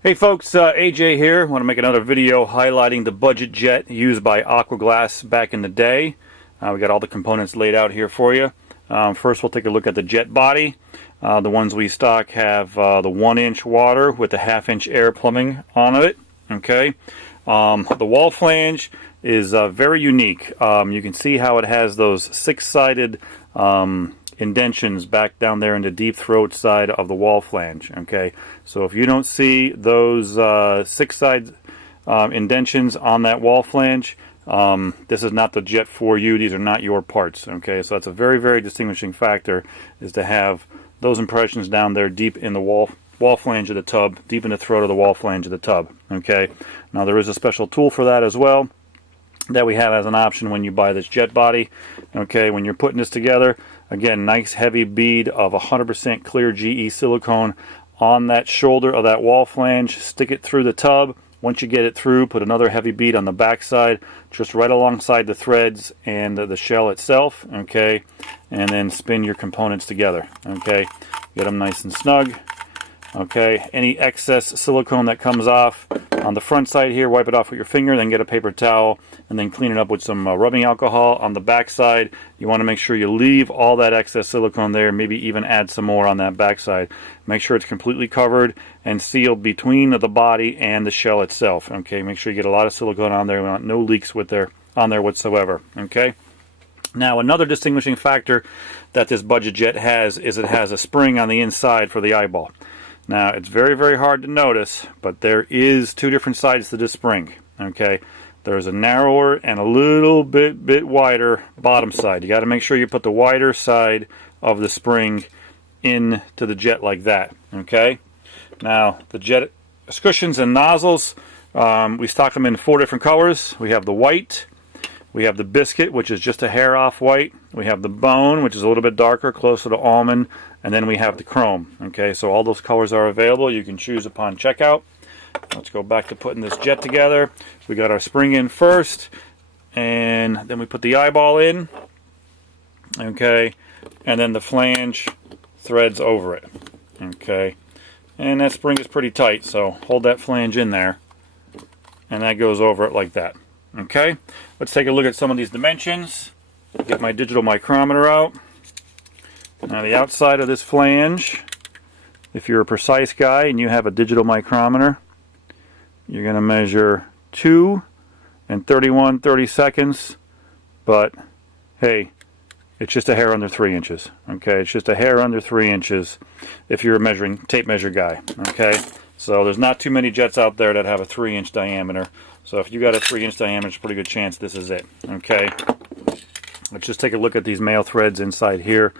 Hey folks, AJ here. I want to make another video highlighting the budget jet used by AQUAGLASS back in the day. We got all the components laid out here for you. First we'll take a look at the jet body. The ones we stock have the 1-inch water with the 1/2-inch air plumbing on it. Okay. The wall flange is very unique. You can see how it has those 6-sided indentions back down there in the deep throat side of the wall flange. Okay, so if you don't see those 6-side indentions on that wall flange, this is not the jet for you. These are not your parts. Okay, so that's a very, very distinguishing factor, is to have those impressions down there deep in the wall flange of the tub, deep in the throat of the wall flange of the tub. Okay, now there is a special tool for that as well that we have as an option when you buy this jet body. Okay, when you're putting this together, again, nice heavy bead of 100% clear GE silicone on that shoulder of that wall flange. Stick it through the tub. Once you get it through, put another heavy bead on the back side, just right alongside the threads and the shell itself. Okay, and then spin your components together. Okay, get them nice and snug. Okay, any excess silicone that comes off on the front side here, wipe it off with your finger, then get a paper towel and then clean it up with some rubbing alcohol. On the back side, you want to make sure you leave all that excess silicone there, maybe even add some more on that back side. Make sure it's completely covered and sealed between the body and the shell itself. Okay, make sure you get a lot of silicone on there. We want no leaks on there whatsoever. Okay. Now, another distinguishing factor that this budget jet has is it has a spring on the inside for the eyeball. Now, it's very, very hard to notice, but there is 2 different sides to this spring. Okay, there's a narrower and a little bit wider bottom side. You got to make sure you put the wider side of the spring into the jet like that. Okay, now the jet escutcheons and nozzles, we stock them in 4 different colors. We have the white, we have the biscuit, which is just a hair off white. We have the bone, which is a little bit darker, closer to almond. And then we have the chrome. Okay, so all those colors are available. You can choose upon checkout. Let's go back to putting this jet together. We got our spring in first, and then we put the eyeball in. Okay, and then the flange threads over it. Okay, and that spring is pretty tight, so hold that flange in there, and that goes over it like that. Okay, let's take a look at some of these dimensions. Get my digital micrometer out. Now the outside of this flange, if you're a precise guy and you have a digital micrometer, you're going to measure 2 and 31/32, but hey, it's just a hair under 3 inches. Okay, it's just a hair under 3 inches if you're a measuring tape measure guy. Okay, so there's not too many jets out there that have a 3-inch diameter. So if you got a 3-inch diameter, it's a pretty good chance this is it. Okay, let's just take a look at these male threads inside here.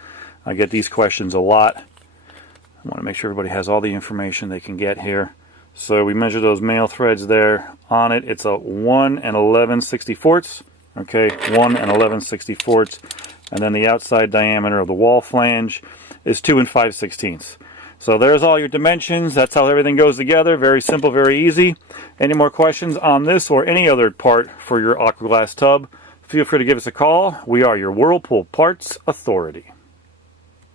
I get these questions a lot. I want to make sure everybody has all the information they can get here. So we measure those male threads there. On it, it's a 1 11/64. Okay, 1 11/64. And then the outside diameter of the wall flange is 2 5/16. So there's all your dimensions. That's how everything goes together. Very simple, very easy. Any more questions on this or any other part for your AQUAGLASS tub, feel free to give us a call. We are your Whirlpool Parts Authority.